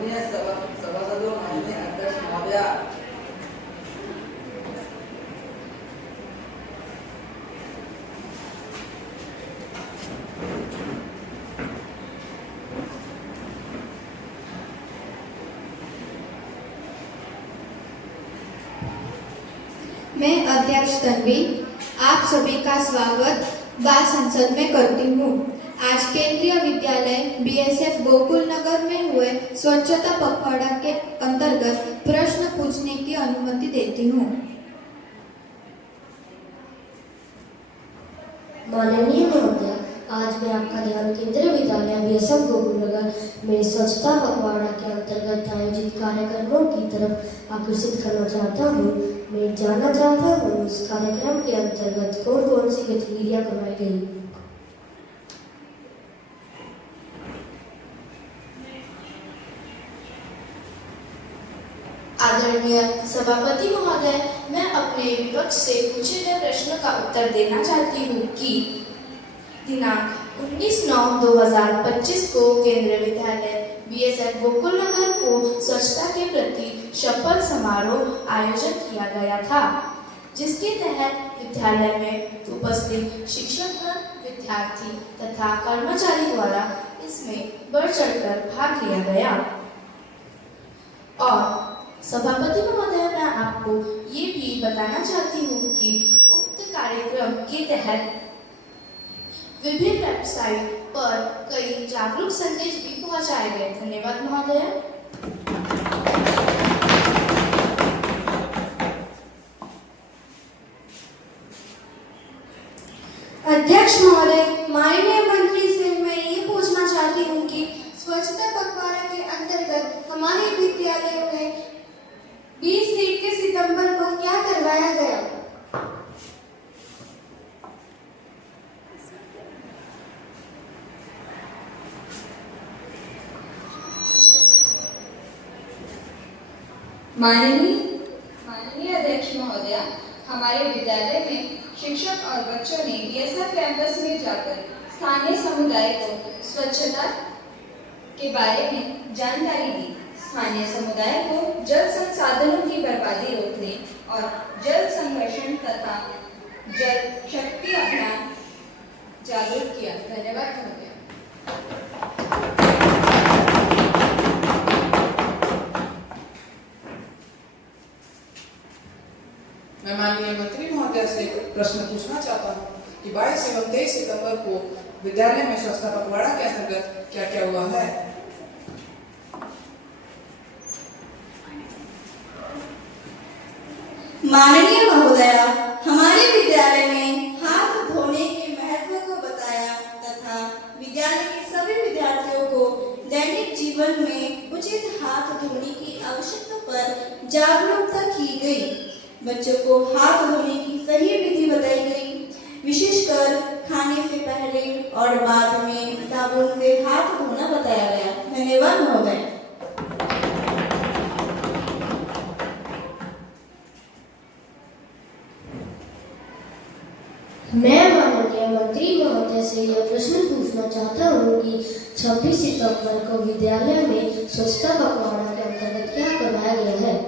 माननीय सभासदों, माननीय अध्यक्ष महोदया, मैं अध्यक्ष तन्वी आप सभी का स्वागत बाल संसद में करती हूँ। आज केंद्रीय विद्यालय बीएसएफ गोकुल नगर में हुए स्वच्छता पखवाड़ा के अंतर्गत प्रश्न पूछने की अनुमति देती हूँ। माननीय महोदय, आज मैं आपका ध्यान केंद्रीय विद्यालय बीएसएफ गोकुल नगर में स्वच्छता पखवाड़ा के अंतर्गत आयोजित कार्यक्रमों की तरफ आकर्षित करना चाहता हूँ। मैं जानना चाहता हूँ इस कार्यक्रम के अंतर्गत कौन कौन सी गतिविधियाँ करवाई गई। आदरणीय सभापति महोदय, मैं अपने विपक्ष से पूछे गए प्रश्न का उत्तर देना चाहती हूँ कि दिनांक 19/9/2025 को केंद्रीय विद्यालय बीएसएफ गोकुल नगर को स्वच्छता के प्रति शपथ समारोह आयोजित किया गया था, जिसके तहत विद्यालय में उपस्थित शिक्षकगण, विद्यार्थी तथा कर्मचारी द्वारा इसमें बढ़ चढ़कर भाग लिया गया। और सभापति महोदय, मैं आपको ये भी बताना चाहती हूँ कि उक्त कार्यक्रम के तहत विभिन्न वेबसाइट पर कई जागरूक संदेश भी पहुंचाए गए। धन्यवाद महोदय। अध्यक्ष महोदय, माननीय मंत्री से मैं ये पूछना चाहती हूँ कि स्वच्छता पखवाड़ा के अंतर्गत हमारे विद्यालय में 20 सितंबर को क्या करवाया गया। माननीय अध्यक्ष महोदया, हमारे विद्यालय में शिक्षक और बच्चों ने बीएसएफ कैंपस में जाकर स्थानीय समुदाय को स्वच्छता के बारे में जानकारी दी। स्थानीय समुदाय को जल संसाधनों की बर्बादी रोकने और जल संरक्षण तथा जल शक्ति अभियान जागरूक किया। धन्यवाद महोदया। मैं माननीय मंत्री महोदय से प्रश्न पूछना चाहता हूँ कि 22 एवं 23 सितंबर को विद्यालय में स्वच्छता पखवाड़ा के अंतर्गत क्या क्या हुआ है। माननीय महोदया, हमारे विद्यालय में हाथ धोने के महत्व को बताया तथा विद्यालय के सभी विद्यार्थियों को दैनिक जीवन में उचित हाथ धोने की आवश्यकता पर जागरूकता की गई। बच्चों को हाथ धोने की सही विधि बताई गई, विशेषकर खाने से पहले और बाद में साबुन से हाथ धोना बताया गया। धन्यवाद महोदय। मैं माननीय मंत्री महोदय से यह प्रश्न पूछना चाहता हूँ कि 26 सितंबर को विद्यालय में स्वच्छता पखवाड़ा के अंतर्गत क्या करवाया गया है।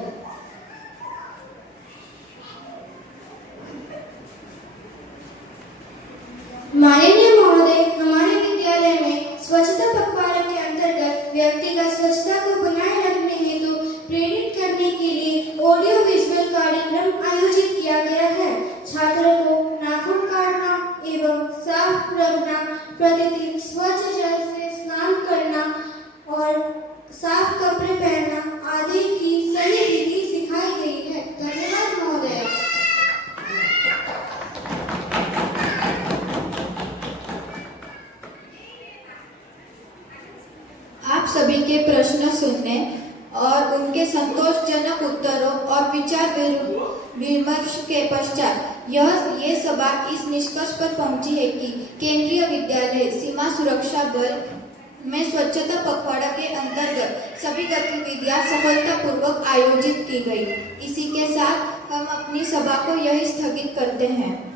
माननीय महोदय, हमारे विद्यालय में स्वच्छता पखवाड़ा के अंतर्गत व्यक्तिगत स्वच्छता को बनाए रखने हेतु प्रेरित करने के लिए ऑडियो विजुअल कार्यक्रम आयोजित किया गया है। छात्रों को नाखून काटना एवं साफ रखना, प्रतिदिन स्वच्छ जल से स्नान करना और साफ कपड़े पहनना आदि की सही विधि सिखाई गई है। धन्यवाद महोदय। आप सभी के प्रश्न सुनने और उनके संतोषजनक उत्तरों और विचार विमर्श के पश्चात ये सभा इस निष्कर्ष पर पहुंची है कि केंद्रीय विद्यालय सीमा सुरक्षा बल में स्वच्छता पखवाड़ा के अंतर्गत सभी गतिविधियां सफलतापूर्वक आयोजित की गई। इसी के साथ हम अपनी सभा को यही स्थगित करते हैं।